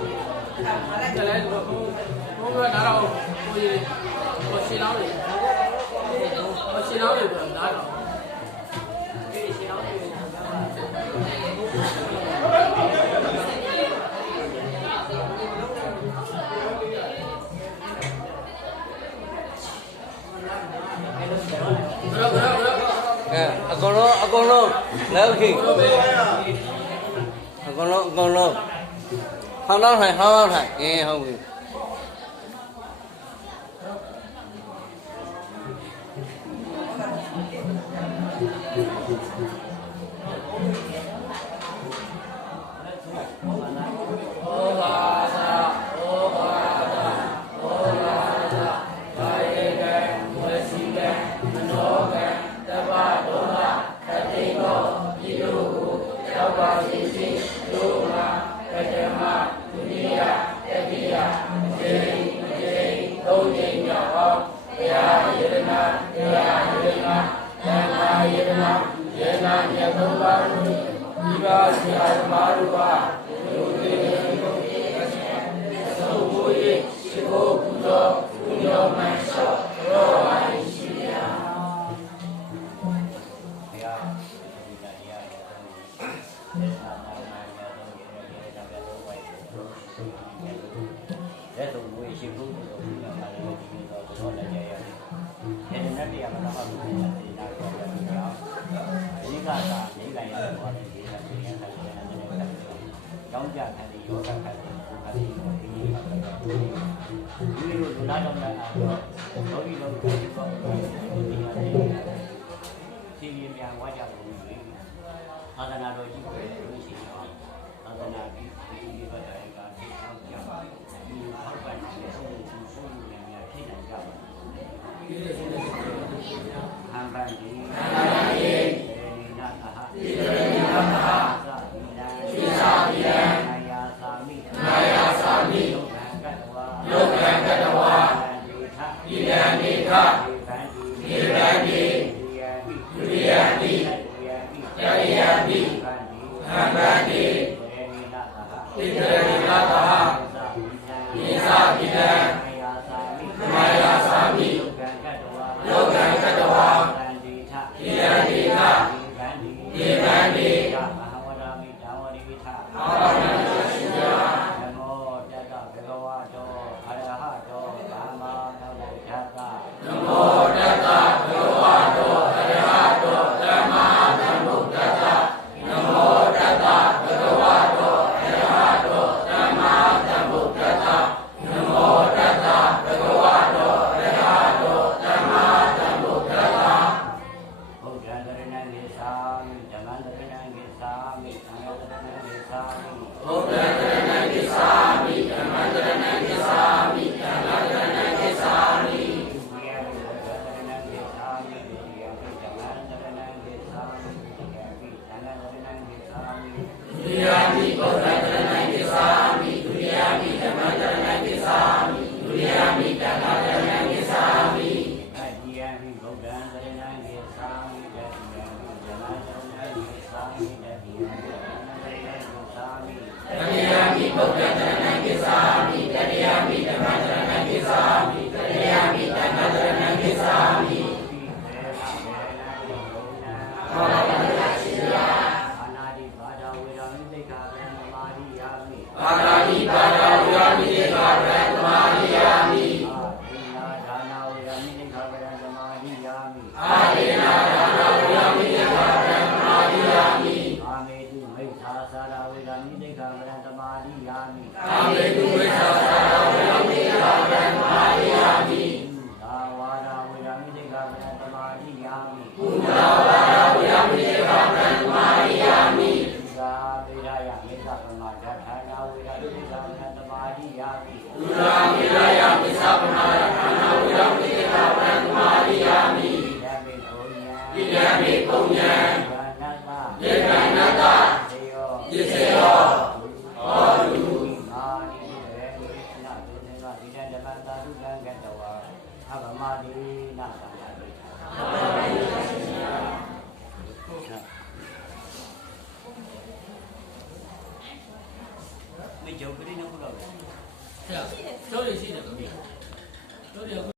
တယ်လည်းဘုံဘုံကနားတော့ကိုကြီးကိုရှင်လောင်းနေကိုရှင်လောင်းနေကနားတော့အကုန်လုံးအကုန်လုံးလက်ခိအကုန်လုံးအကုန်လုံး ဟောင်းတော့ထိုင်ဟောင်းတော့ထိုင်အင်းဟုတ်ပြီ လက် နေ့တည်းကမှတော့ဘုရားဒီနာကိုပြောပြအောင်။ဒီကသာဒီလိုက်ရတော့ဒီကနေ့ကလည်းနည်းနည်းလေး။ကြောင်းကြခံဒီယောဂခံဒီခါဒီဒီဒီလိုလာတော့လည်းအားတော့ဘောဂီလုံးကိုပြောတော့ဒီမှာဒီစီရင်ပြန်ဝါကြလို့သာသနာတော်ကြီးကိုလို့ရှိရင်သာသနာကြီးဒီဒီဘက်တိုင်းကဒီအောင်ကြပါဒီအောက်ပိုင်းရဲ့ဆုံးဆုံးဆုံးနေများဖြစ်နိုင်ကြပါဟံ ပန်ဒီ Oh Amen. သာဝေရယမိစ္ဆာပမာဒဌာနာဝေရမိသိက္ခာပံသမာရိယာမိဘုရားဝေရယမိစ္ဆာပမာဒဌာနာဝေရမိသိက္ခာပံသမာရိယာမိယမေပုံညာယမေပုံညာယေကနတ္တယေကနတ္တယေစေယောဟောတုမာနိရေဝိနာဒုနေဝဒီတံဓမ္မတာသုကံကတဝါအဗမတိနာ သံဃာတိမိကျော်ပရိနှစ်ခုတော့ပဲဆရာကျောင်းရရှိတယ်ခင်ဗျာကျောင်းရ